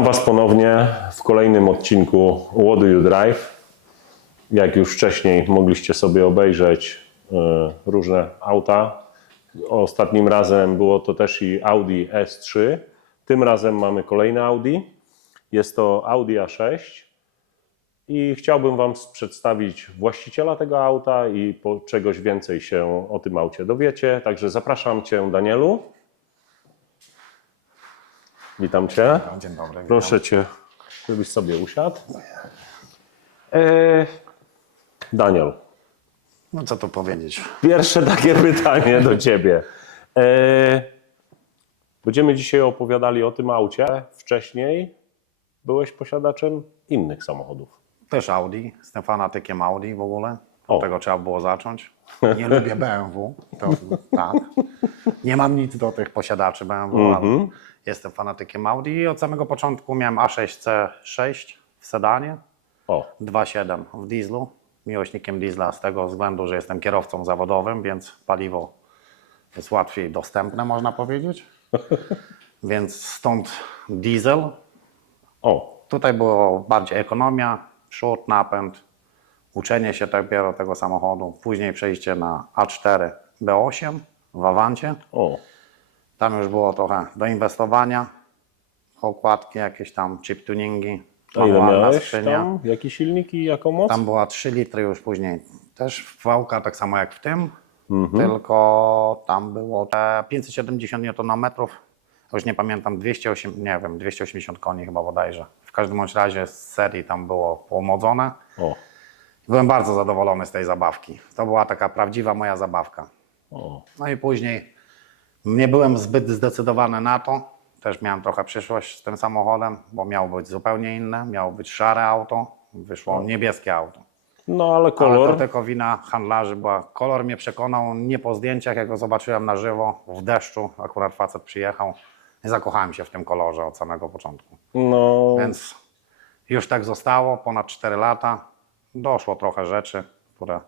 Witam Was ponownie w kolejnym odcinku What Do You Drive. Jak już wcześniej mogliście sobie obejrzeć e, różne auta. Ostatnim razem było to też i Audi S3. Tym razem mamy kolejne Audi. Jest to Audi A6 i chciałbym Wam przedstawić właściciela tego auta i po czegoś więcej się o tym aucie dowiecie. Także zapraszam Cię, Danielu. Witam Cię. Dzień dobry. Proszę Cię, żebyś sobie usiadł. E, Daniel, No co tu powiedzieć? pierwsze takie pytanie do Ciebie. E, będziemy dzisiaj opowiadali o tym aucie. Wcześniej byłeś posiadaczem innych samochodów. Też Audi. Jestem fanatykiem Audi w ogóle. O. Od tego trzeba było zacząć. Nie lubię BMW. To, tak. Nie mam nic do tych posiadaczy BMW, ale jestem fanatykiem Audi i od samego początku miałem A6C6 w sedanie, O, 2.7 w dieslu. Miłośnikiem diesla z tego względu, że jestem kierowcą zawodowym, więc paliwo jest łatwiej dostępne, można powiedzieć. Więc stąd diesel, o, Tutaj było bardziej ekonomia, przód, napęd, uczenie się dopiero tego samochodu, później przejście na A4 B8 w Avancie. o. Tam już było trochę do inwestowania, okładki, jakieś tam chip tuningi, A ile manualna miałeś skrzynia. tam? Jaki silnik i jaką moc? Tam była 3 litry już później. Też wałka tak samo jak w tym, Mhm. tylko tam było te 570 Nm, już nie pamiętam, 208, nie wiem, 280 koni chyba bodajże. W każdym bądź razie z serii tam było pomodzone. O, Byłem bardzo zadowolony z tej zabawki. To była taka prawdziwa moja zabawka. o. No i później nie byłem zbyt zdecydowany na to. Też miałem trochę przyszłość z tym samochodem, bo miało być zupełnie inne. Miało być szare auto, wyszło niebieskie auto. No ale Ale kolor. to tylko wina handlarzy była. Kolor mnie przekonał nie po zdjęciach, jak go zobaczyłem na żywo, w deszczu. Akurat facet przyjechał i zakochałem się w tym kolorze od samego początku. No, Więc już tak zostało, ponad 4 lata. Doszło trochę rzeczy, które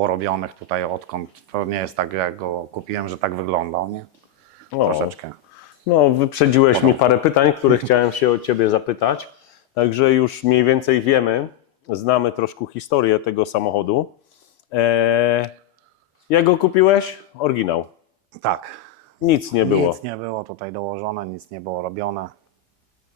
porobionych tutaj odkąd. To nie jest tak, jak go kupiłem, że tak wyglądał, nie? o. Troszeczkę. No, wyprzedziłeś mi parę pytań, które chciałem się o Ciebie zapytać. Także już mniej więcej wiemy, znamy troszkę historię tego samochodu. Eee, jak go kupiłeś? Oryginał. Tak. Nic nie było. Nic nie było tutaj dołożone, nic nie było robione.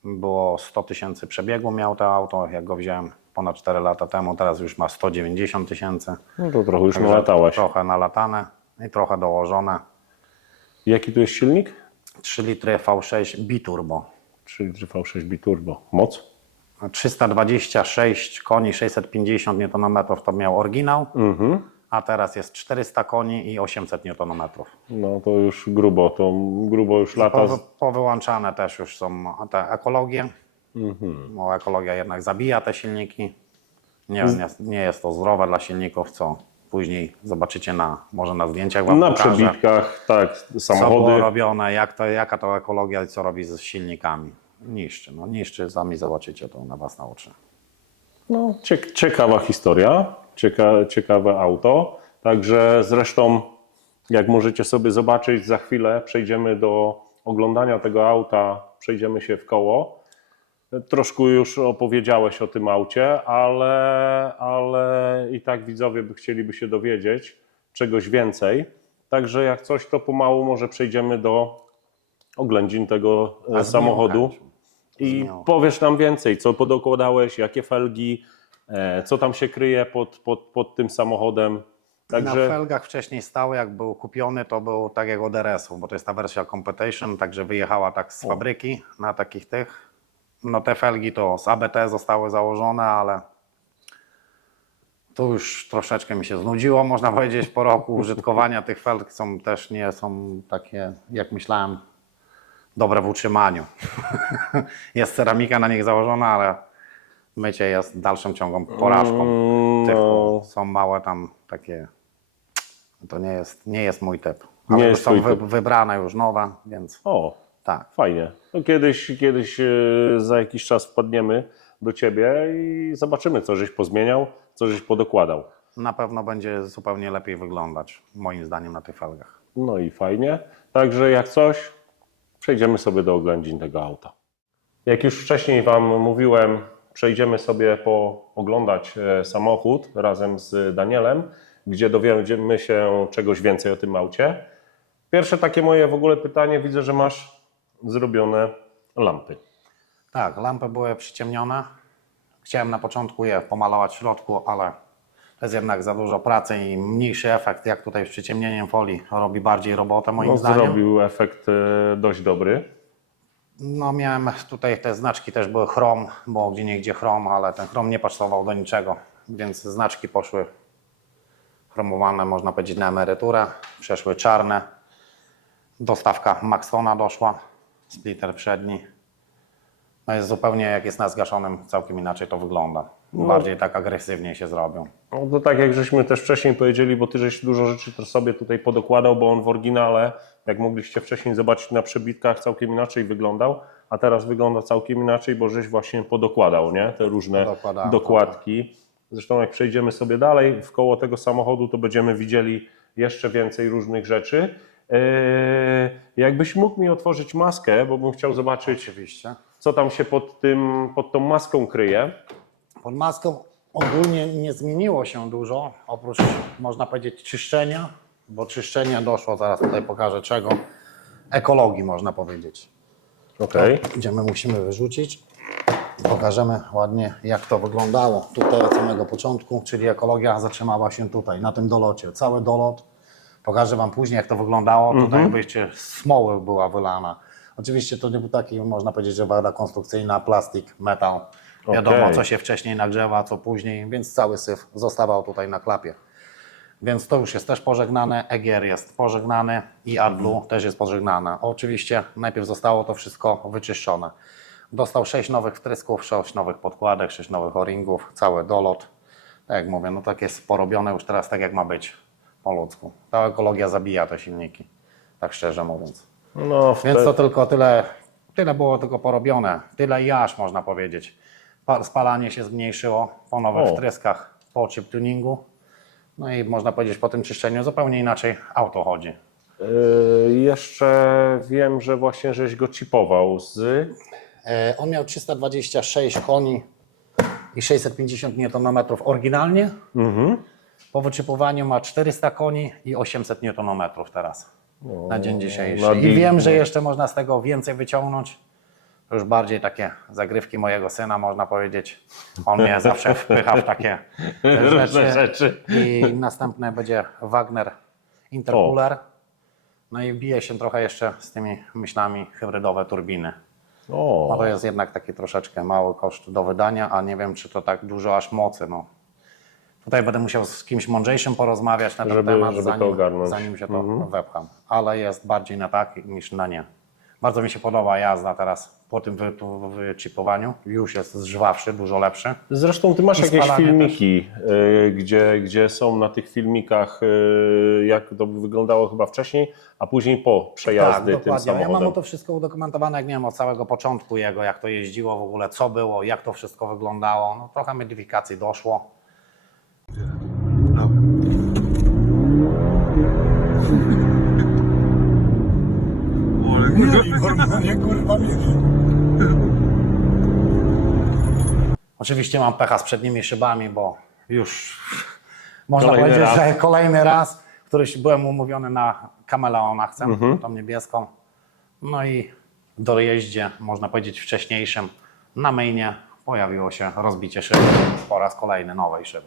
Było 100 tysięcy przebiegu miał to auto, jak go wziąłem ponad 4 lata temu, teraz już ma 190 tysięcy. No to trochę już Także nalatałaś. Trochę nalatane i trochę dołożone. Jaki tu jest silnik? 3 litry V6 biturbo. 3 litry V6 biturbo. Moc? 326 koni, 650 Nm to miał oryginał, Mhm. A teraz jest 400 koni i 800 Nm. No to już grubo, to grubo już lata. Po, powyłączane też już są te ekologie, bo ekologia jednak zabija te silniki. Nie, nie, nie jest to zdrowe dla silników, co później zobaczycie na, może na zdjęciach wam Na pokażę, przebitkach, tak, co było samochody. robione, jak to, jaka to ekologia i co robi z silnikami. Niszczy, no niszczy, sami zobaczycie to na własne oczy. No, cie- ciekawa historia, cieka, ciekawe auto. Także zresztą, jak możecie sobie zobaczyć, za chwilę przejdziemy do oglądania tego auta, przejdziemy się w koło. Troszkę już opowiedziałeś o tym aucie, ale, ale i tak widzowie by chcieliby się dowiedzieć czegoś więcej. Także jak coś, to pomału może przejdziemy do oględzin tego e, samochodu. I powiesz nam więcej, co podokładałeś, jakie felgi, co tam się kryje pod, pod, pod tym samochodem. Na Także felgach wcześniej stały, jak był kupiony, to był tak jak od RS-u, bo to jest ta wersja Competition, także wyjechała tak z fabryki na takich tych. No te felgi to z ABT zostały założone, ale tu już troszeczkę mi się znudziło, można powiedzieć, po roku użytkowania tych felg są też nie są takie, jak myślałem, dobre w utrzymaniu. jest ceramika na nich założona, ale mycie jest dalszym ciągą porażką. Mm, Typu no. są małe tam takie. To nie jest, nie jest mój typ. Nie Ale jest są twój wy, typ. wybrane już nowe, więc o, tak. fajnie. To kiedyś, kiedyś e, za jakiś czas wpadniemy do ciebie i zobaczymy, co żeś pozmieniał, co żeś podokładał. Na pewno będzie zupełnie lepiej wyglądać, moim zdaniem, na tych felgach. No i fajnie. Także jak coś, przejdziemy sobie do oględzin tego auta. Jak już wcześniej Wam mówiłem, przejdziemy sobie pooglądać e, samochód razem z Danielem, gdzie dowiemy się czegoś więcej o tym aucie. Pierwsze takie moje w ogóle pytanie, widzę, że masz zrobione lampy. Tak, lampy były przyciemnione. Chciałem na początku je pomalować w środku, ale to jest jednak za dużo pracy i mniejszy efekt, jak tutaj z przyciemnieniem folii, robi bardziej robotę moim No, zdaniem. zrobił efekt e, dość dobry. No miałem tutaj te znaczki też były chrom, bo gdzie nie gdzie chrom, ale ten chrom nie pasował do niczego, więc znaczki poszły chromowane, można powiedzieć, na emeryturę, przeszły czarne. Dostawka Maxtona doszła, splitter przedni. No jest zupełnie jak jest na zgaszonym, całkiem inaczej to wygląda. Bardziej tak agresywnie się zrobią. No to tak jak żeśmy też wcześniej powiedzieli, bo ty żeś dużo rzeczy też sobie tutaj podokładał, bo on w oryginale, jak mogliście wcześniej zobaczyć na przebitkach, całkiem inaczej wyglądał, a teraz wygląda całkiem inaczej, bo żeś właśnie podokładał, nie? Te różne dokładki. Zresztą jak przejdziemy sobie dalej w koło tego samochodu, to będziemy widzieli jeszcze więcej różnych rzeczy. Eee, jakbyś mógł mi otworzyć maskę, bo bym chciał zobaczyć, Oczywiście. co tam się pod, tym, pod tą maską kryje. Pod maską ogólnie nie zmieniło się dużo, oprócz można powiedzieć czyszczenia, bo czyszczenie doszło, zaraz tutaj pokażę czego, ekologii można powiedzieć. Okej. Idziemy, musimy wyrzucić. Pokażemy ładnie, jak to wyglądało tutaj od samego początku, czyli ekologia zatrzymała się tutaj, na tym dolocie. Cały dolot. Pokażę Wam później, jak to wyglądało. Tutaj jakbyście smoły była wylana. Oczywiście to nie był taki, można powiedzieć, że wada konstrukcyjna, plastik, metal. Wiadomo, co się wcześniej nagrzewa, co później, więc cały syf zostawał tutaj na klapie. Więc to już jest też pożegnane, EGR jest pożegnany i AdBlue też jest pożegnane. Oczywiście najpierw zostało to wszystko wyczyszczone. Dostał 6 nowych wtrysków, 6 nowych podkładek, 6 nowych o-ringów, cały dolot. Tak jak mówię, no tak jest porobione już teraz tak jak ma być po ludzku. Ta ekologia zabija te silniki, tak szczerze mówiąc. No, Więc wte- to tylko tyle, tyle było tylko porobione, tyle i aż można powiedzieć. Pa- Spalanie się zmniejszyło po nowych O. wtryskach, po chip tuningu. No i można powiedzieć po tym czyszczeniu zupełnie inaczej auto chodzi. Yy, jeszcze wiem, że właśnie żeś go chipował z. E, On miał 326 koni i 650 Nm oryginalnie. Po wyczypowaniu ma 400 koni i 800 Nm teraz na dzień dzisiejszy. na I wiem, że jeszcze można z tego więcej wyciągnąć. Już bardziej takie zagrywki mojego syna, można powiedzieć. On mnie zawsze wpycha w takie Różne rzeczy. rzeczy. I następne będzie Wagner Intercooler. No i bije się trochę jeszcze z tymi myślami hybrydowe turbiny. No O, to jest jednak taki troszeczkę mały koszt do wydania, a nie wiem, czy to tak dużo aż mocy. No. Tutaj będę musiał z kimś mądrzejszym porozmawiać na ten Żeby- temat, żeby zanim, zanim się to wepcham. Ale jest bardziej na tak niż na nie. Bardzo mi się podoba jazda teraz po tym wy, po wychipowaniu. Już jest zżwawszy, dużo lepszy. Zresztą ty masz I jakieś filmiki, yy, gdzie, gdzie są na tych filmikach, yy, jak to wyglądało chyba wcześniej, a później po przejazdy tym Tak, dokładnie. Ja samochodem. mam to wszystko udokumentowane, jak nie wiem, od całego początku jego, jak to jeździło w ogóle, co było, jak to wszystko wyglądało. No, trochę modyfikacji doszło. Kurwa mieli. Oczywiście mam pecha z przednimi szybami, bo już można Kolejny powiedzieć, raz. że kolejny raz, któryś byłem umówiony na kameleona, chcę, Mhm. tą niebieską. No i w dojeździe, można powiedzieć wcześniejszym, na mainie pojawiło się rozbicie szyby po raz kolejny nowej szyby.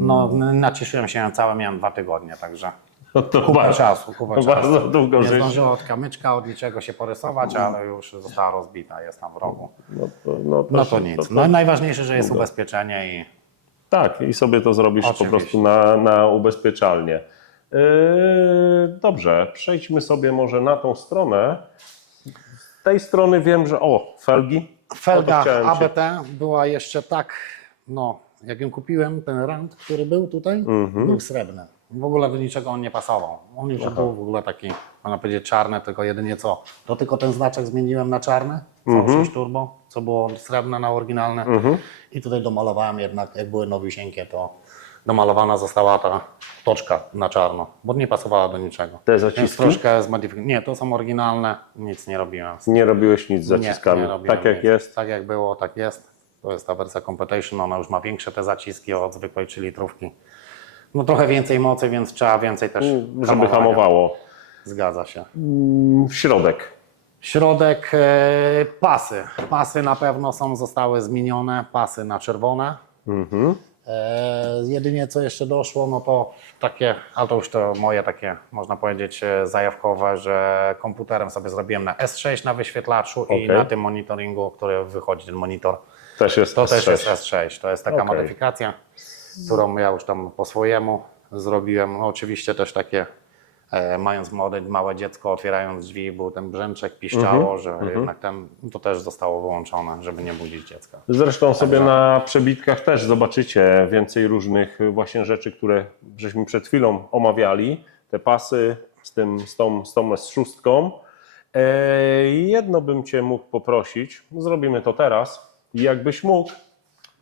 No, nacieszyłem się całe, miałem dwa tygodnie, także No to kupę bardzo, czasu, kupę czasu. bardzo długo Nie żeś. zdążyło od kamyczka, od niczego się porysować, ale już została rozbita, jest tam w rogu. No to, no to, No to nic. No najważniejsze, że jest ubezpieczenie i Tak, i sobie to zrobisz Oczywiście. po prostu na, na ubezpieczalnie. Yy, dobrze, przejdźmy sobie może na tą stronę. Z tej strony wiem, że. O, felgi. Felga to chciałem cię- ABT była jeszcze tak, no, jak ją kupiłem, ten rand, który był tutaj, Mhm. był srebrny. W ogóle do niczego on nie pasował. On już był w ogóle taki, można powiedzieć, czarny, tylko jedynie co. To tylko ten znaczek zmieniłem na czarny, Mhm. V6 Turbo, co było srebrne na oryginalne. I tutaj domalowałem jednak, jak były nowisieńkie, to domalowana została ta toczka na czarno, bo nie pasowała do niczego. Te Więc zaciski? troszkę zmodyfikowane. Nie, to są oryginalne, nic nie robiłem. Nie robiłeś nic z Nie, zaciskami. nie robiłem tak jak nic. jest. Tak jak było, tak jest. To jest ta wersja Competition, ona już ma większe te zaciski od zwykłej 3 litrówki. No trochę więcej mocy, więc trzeba więcej też Mm, Żeby hamowania. hamowało. Zgadza się. W środek. Środek, e, pasy. Pasy na pewno są, zostały zmienione, pasy na czerwone. Mhm. E, jedynie co jeszcze doszło, no to takie, ale to już to moje takie, można powiedzieć, e, zajawkowe, że komputerem sobie zrobiłem na S6 na wyświetlaczu Okej. i na tym monitoringu, który wychodzi ten monitor, Też jest to też S6. jest S6. To jest taka Okej. modyfikacja, którą ja już tam po swojemu zrobiłem. No, oczywiście też takie, e, mając młode, małe dziecko, otwierając drzwi, był ten brzęczek, piszczało, Mhm. że jednak ten, to też zostało wyłączone, żeby nie budzić dziecka. Zresztą sobie na przebitkach też zobaczycie więcej różnych właśnie rzeczy, które żeśmy przed chwilą omawiali. Te pasy z, tym, z, tą, z tą S6. E, jedno bym Cię mógł poprosić, zrobimy to teraz, jakbyś mógł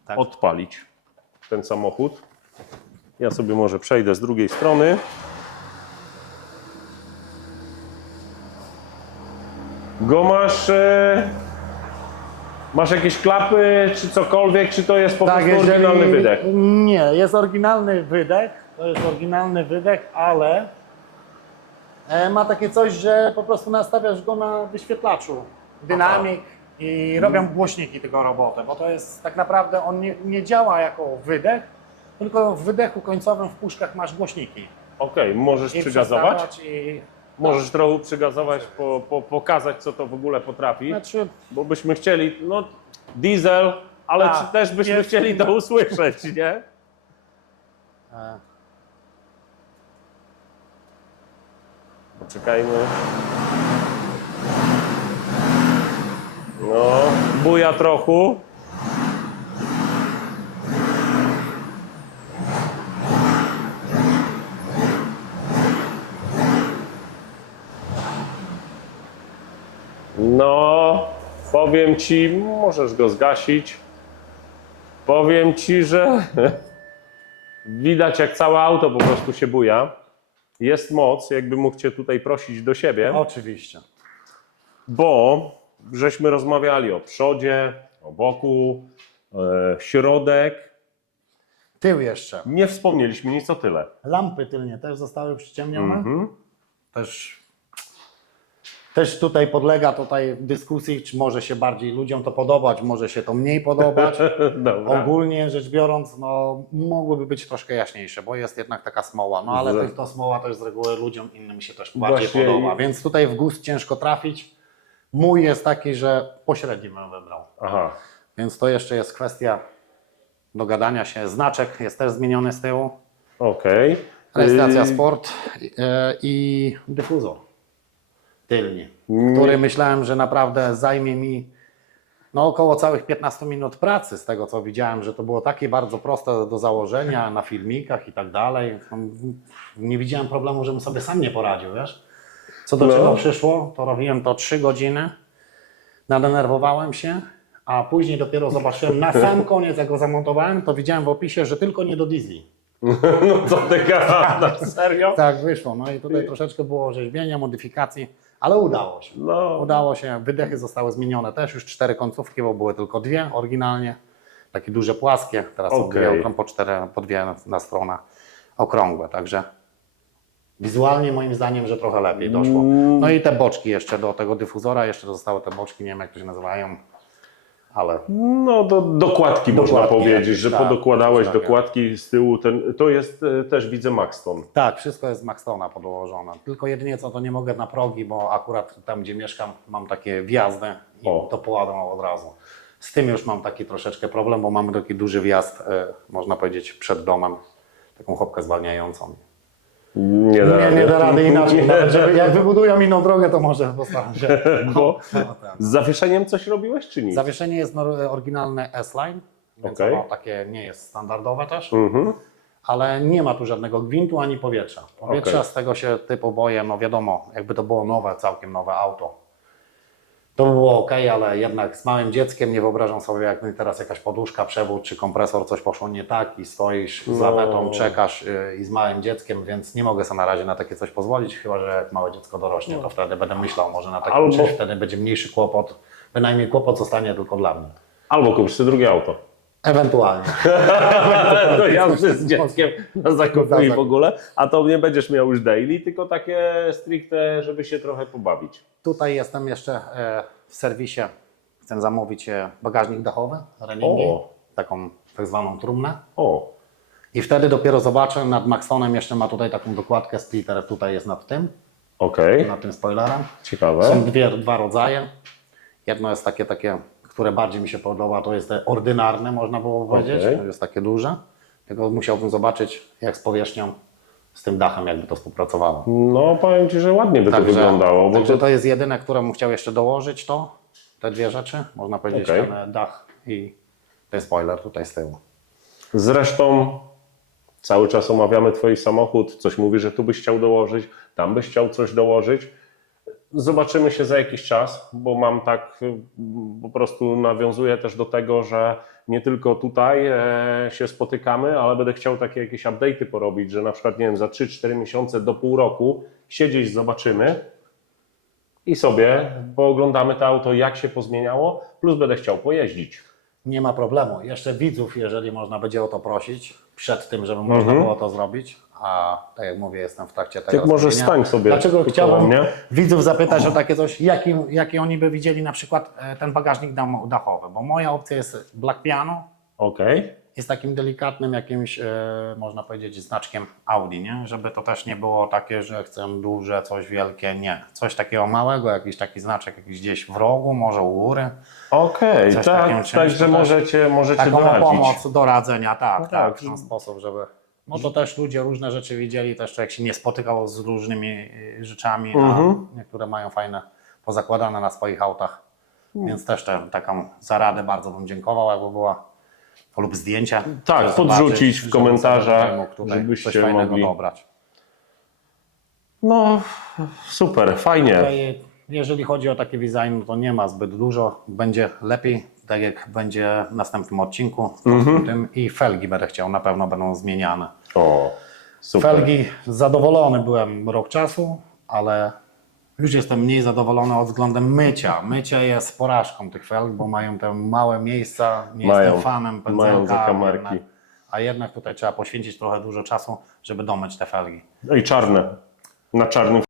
Tak. odpalić ten samochód. Ja sobie może przejdę z drugiej strony. Go masz... E, Masz jakieś klapy, czy cokolwiek, czy to jest po prostu oryginalny wydech? Nie, jest oryginalny wydech. To jest oryginalny wydech, ale e, ma takie coś, że po prostu nastawiasz go na wyświetlaczu. Dynamik i robią głośniki tego robotę, bo to jest tak naprawdę on nie, nie działa jako wydech, tylko w wydechu końcowym w puszkach masz głośniki. Okej, możesz I przygazować? przestawać I, Możesz trochę przygazować, po, po, pokazać co to w ogóle potrafi, znaczy, bo byśmy chcieli, no diesel, ale Tak, czy też byśmy jest- chcieli to usłyszeć, nie? Poczekajmy. No, buja trochę. No, powiem ci, możesz go zgasić. Powiem ci, że widać jak całe auto po prostu się buja. Jest moc, jakby mógł cię tutaj prosić do siebie, oczywiście. bo żeśmy rozmawiali o przodzie, o boku, e, środek. Tył jeszcze. Nie wspomnieliśmy nic o tyle. Lampy tylnie też zostały przyciemnione. Mhm. też, też tutaj podlega tutaj dyskusji, czy może się bardziej ludziom to podobać, może się to mniej podobać. Dobra. Ogólnie rzecz biorąc, no, mogłyby być troszkę jaśniejsze, bo jest jednak taka smoła. No ale Z- to, to smoła też z reguły ludziom innym się też bardziej Właśnie podoba. Więc tutaj w gust ciężko trafić. Mój jest taki, że pośredni bym wybrał. Aha. Więc to jeszcze jest kwestia dogadania się. Znaczek jest też zmieniony z tyłu. Okej. Rejestracja Y, sport e, i dyfuzor Nie- który myślałem, że naprawdę zajmie mi no, około całych 15 minut pracy z tego, co widziałem, że to było takie bardzo proste do założenia na filmikach i tak dalej. Nie widziałem problemu, żebym sobie sam nie poradził, wiesz? Co do No. czego przyszło, to robiłem to 3 godziny, nadenerwowałem się, a później dopiero zobaczyłem na sam koniec, jak go zamontowałem, to widziałem w opisie, że tylko nie do diesli. No co ty gadasz, serio? Tak, wyszło. No i tutaj troszeczkę było rzeźbienia, modyfikacji, ale udało się. No, Udało się, wydechy zostały zmienione też, już cztery końcówki, bo były tylko dwie oryginalnie. Takie duże, płaskie, teraz są Okej. dwie po cztery, po dwie na, na stronę okrągłe, także wizualnie moim zdaniem, że trochę lepiej doszło. No i te boczki jeszcze do tego dyfuzora, jeszcze zostały te boczki, nie wiem jak to się nazywają, ale no do dokładki można powiedzieć, jakieś, że tak, podokładałeś takiego. dokładki z tyłu. Ten, to jest e, też widzę Maxton. Tak, wszystko jest z Maxtona podłożone. Tylko jedynie co to nie mogę na progi, bo akurat tam gdzie mieszkam mam takie wjazdy i O. to poładą od razu. Z tym już mam taki troszeczkę problem, bo mamy taki duży wjazd, e, można powiedzieć, przed domem. Taką chopkę zwalniającą. Nie da Nie, nie da rady inaczej. Nie. Nawet żeby, jak wybudują inną drogę, to może postaram się. Bo No, tak. z zawieszeniem coś robiłeś, czy nic? Zawieszenie jest oryginalne S-Line, więc Okej. ono takie nie jest standardowe też. Mhm. ale nie ma tu żadnego gwintu ani powietrza. Powietrza Okej. z tego się typu boję, no wiadomo, jakby to było nowe, całkiem nowe auto, To by było ok, ale jednak z małym dzieckiem nie wyobrażam sobie, jak teraz jakaś poduszka, przewód czy kompresor, coś poszło nie tak i stoisz z No. lawetą, czekasz yy, i z małym dzieckiem, więc nie mogę sobie na razie na takie coś pozwolić, chyba że jak małe dziecko dorośnie, to wtedy będę myślał może na takie Albo- czymś, wtedy będzie mniejszy kłopot, bynajmniej kłopot zostanie tylko dla mnie. Albo kupisz sobie drugie auto. Ewentualnie. Do jazdy z dzieckiem na zakupy i w ogóle, a to nie będziesz miał już daily, tylko takie stricte, żeby się trochę pobawić. Tutaj jestem jeszcze e, w serwisie. Chcę zamówić e, bagażnik dachowy, Reningi, O. taką tak zwaną trumnę. O, I wtedy dopiero zobaczę, nad Maxtonem jeszcze ma tutaj taką dokładkę, splitter tutaj jest nad tym, okej, nad tym spoilerem. ciekawe. Są dwie, dwa rodzaje. Jedno jest takie, takie, które bardziej mi się podoba, to jest te ordynarne, można było powiedzieć. Okej. To jest takie duże. Tylko musiałbym zobaczyć, jak z powierzchnią, z tym dachem, jakby to współpracowało. No powiem Ci, że ładnie by to wyglądało, bo także to, to jest jedyne, które bym chciał jeszcze dołożyć, to te dwie rzeczy, można powiedzieć, Okej. ten dach i ten spoiler tutaj z tyłu. zresztą cały czas omawiamy Twój samochód, coś mówi, że tu byś chciał dołożyć, tam byś chciał coś dołożyć. Zobaczymy się za jakiś czas, bo mam tak, y, po prostu nawiązuję też do tego, że nie tylko tutaj e, się spotykamy, ale będę chciał takie jakieś update'y porobić, że na przykład, nie wiem, za 3-4 miesiące do pół roku siedzieć, zobaczymy i sobie pooglądamy to auto, jak się pozmieniało, plus będę chciał pojeździć. Nie ma problemu. Jeszcze widzów, jeżeli można będzie o to prosić, przed tym, żeby można Mhm. było to zrobić. A tak jak mówię, jestem w trakcie tego. Jak może zrobienia. stań sobie Dlaczego chciałbym mnie? widzów zapytać o takie coś, jaki, jaki oni by widzieli na przykład e, ten bagażnik dachowy, bo moja opcja jest Black Piano, Okej. jest takim delikatnym jakimś, e, można powiedzieć, znaczkiem Audi, nie? Żeby to też nie było takie, że chcę duże, coś wielkie, nie. Coś takiego małego, jakiś taki znaczek jakiś gdzieś w rogu, może u góry. Okej, Coś tak, to też- możecie, możecie Taką doradzić. pomoc do radzenia, tak, No tak, tak. w ten sposób, żeby... No to też ludzie różne rzeczy widzieli, też człowiek się nie spotykał z różnymi y, rzeczami, Mhm. a niektóre mają fajne pozakładane na swoich autach. Więc też te, taką zaradę bardzo bym dziękował, jakby była lub zdjęcia. Tak, podrzucić w komentarzach, sobie mógł tutaj żebyście coś fajnego mogli- dobrać. No, super, fajnie. Tutaj, jeżeli chodzi o taki design, to nie ma zbyt dużo. Będzie lepiej, tak jak będzie w następnym odcinku. w Mhm. Tym, I felgi będę chciał, na pewno będą zmieniane. O, super. Felgi zadowolony byłem rok czasu, ale już jestem mniej zadowolony od względem mycia. Mycie jest porażką tych felg, bo mają te małe miejsca. Nie Mają. jestem fanem pędzelka. Mają zakamarki. Jednak, a jednak tutaj trzeba poświęcić trochę dużo czasu, żeby domyć te felgi. No i czarne. Na czarnym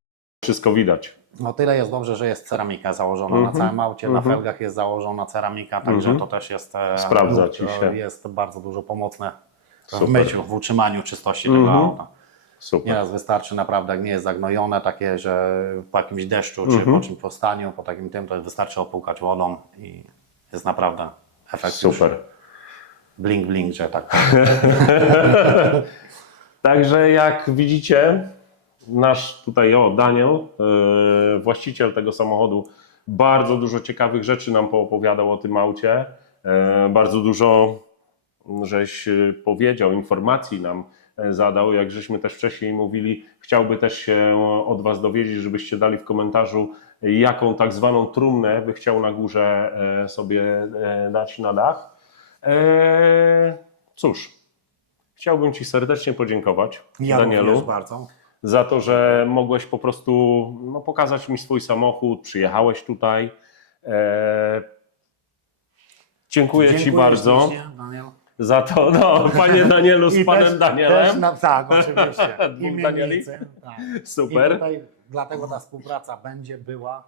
wszystko widać. No tyle jest dobrze, że jest ceramika założona na całym aucie, na felgach jest założona ceramika, także to też jest, e, Sprawdza ci się. jest bardzo dużo pomocne w Super. myciu, w utrzymaniu czystości tego auta. Super. Nieraz wystarczy naprawdę, jak nie jest zagnojone, takie, że po jakimś deszczu, czy po czymś powstaniu, po takim tym, to wystarczy opłukać wodą i jest naprawdę efekt już Super. blink blink, że tak. Także jak widzicie, nasz tutaj, o, Daniel, yy, właściciel tego samochodu, bardzo dużo ciekawych rzeczy nam poopowiadał o tym aucie. Yy, bardzo dużo żeś yy, powiedział, informacji nam zadał, jak żeśmy też wcześniej mówili, chciałby też się od Was dowiedzieć, żebyście dali w komentarzu, jaką tak zwaną trumnę by chciał na górze sobie dać na dach. Cóż, chciałbym Ci serdecznie podziękować, Ja Danielu bardzo. Za to, że mogłeś po prostu no, pokazać mi swój samochód, przyjechałeś tutaj. E, dziękuję, Ci bardzo ślicznie, Daniel. za to, no, Panie Danielu z I Panem też- Danielem. Też na, tak, oczywiście. Dwóch Danieli? Tak. I Super. tutaj dlatego ta współpraca będzie, była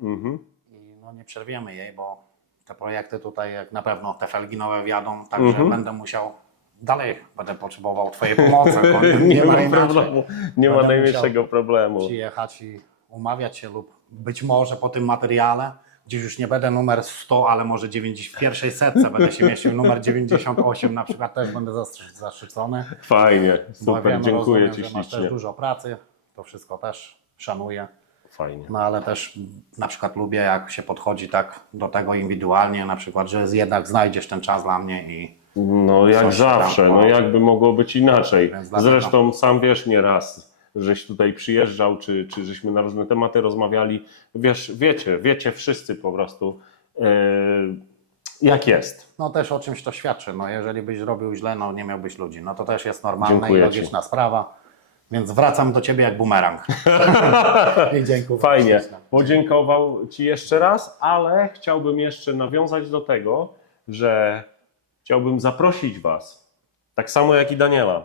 Mhm. i no nie przerwiemy jej, bo te projekty tutaj jak na pewno te felgi nowe wjadą, także Mhm. będę musiał dalej będę potrzebował Twojej pomocy. bo Nie, ma problemu, nie ma najmniejszego problemu. Przyjechać i umawiać się lub być może po tym materiale, gdzieś już nie będę numer 100, ale może 90, w pierwszej setce będę się mieścił numer 98 na przykład też będę zaszczy- zaszczycony. Fajnie, super, dziękuję rozumiem, Ci że masz też ślicznie. dużo pracy, to wszystko też szanuję. Fajnie. No ale też na przykład lubię, jak się podchodzi tak do tego indywidualnie, na przykład, że jednak znajdziesz ten czas dla mnie i No jak Coś tam, zawsze, no no. jakby mogło być inaczej. Więc dlatego- Zresztą sam wiesz nieraz, żeś tutaj przyjeżdżał, czy, czy żeśmy na różne tematy rozmawiali. Wiesz, wiecie, wiecie wszyscy po prostu, e, jak jest. No też o czymś to świadczy. No jeżeli byś robił źle, no nie miałbyś ludzi. No to też jest normalne Dziękuję i logiczna sprawa. Więc wracam do Ciebie jak bumerang. I dziękuję. Fajnie. Podziękował Ci jeszcze raz, ale chciałbym jeszcze nawiązać do tego, że chciałbym zaprosić Was, tak samo jak i Daniela,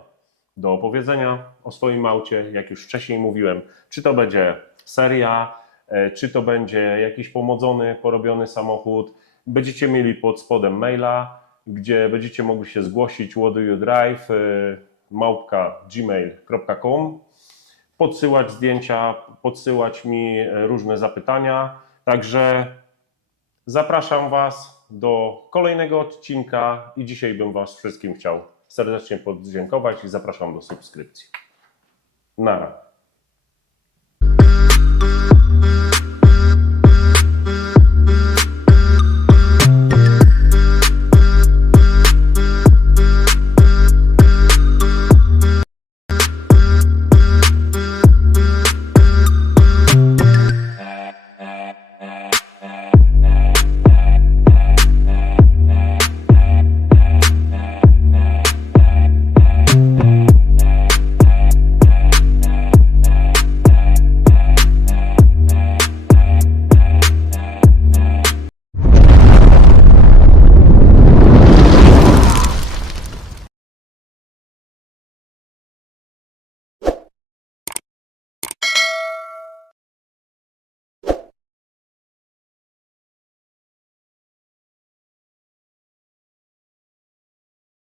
do opowiedzenia o swoim aucie, jak już wcześniej mówiłem. Czy to będzie seria, e, czy to będzie jakiś pomodzony, porobiony samochód. Będziecie mieli pod spodem maila, gdzie będziecie mogli się zgłosić what do you drive, e, gmail.com podsyłać zdjęcia, podsyłać mi e, różne zapytania. Także zapraszam Was do kolejnego odcinka i dzisiaj bym Was wszystkim chciał serdecznie podziękować i zapraszam do subskrypcji. Nara.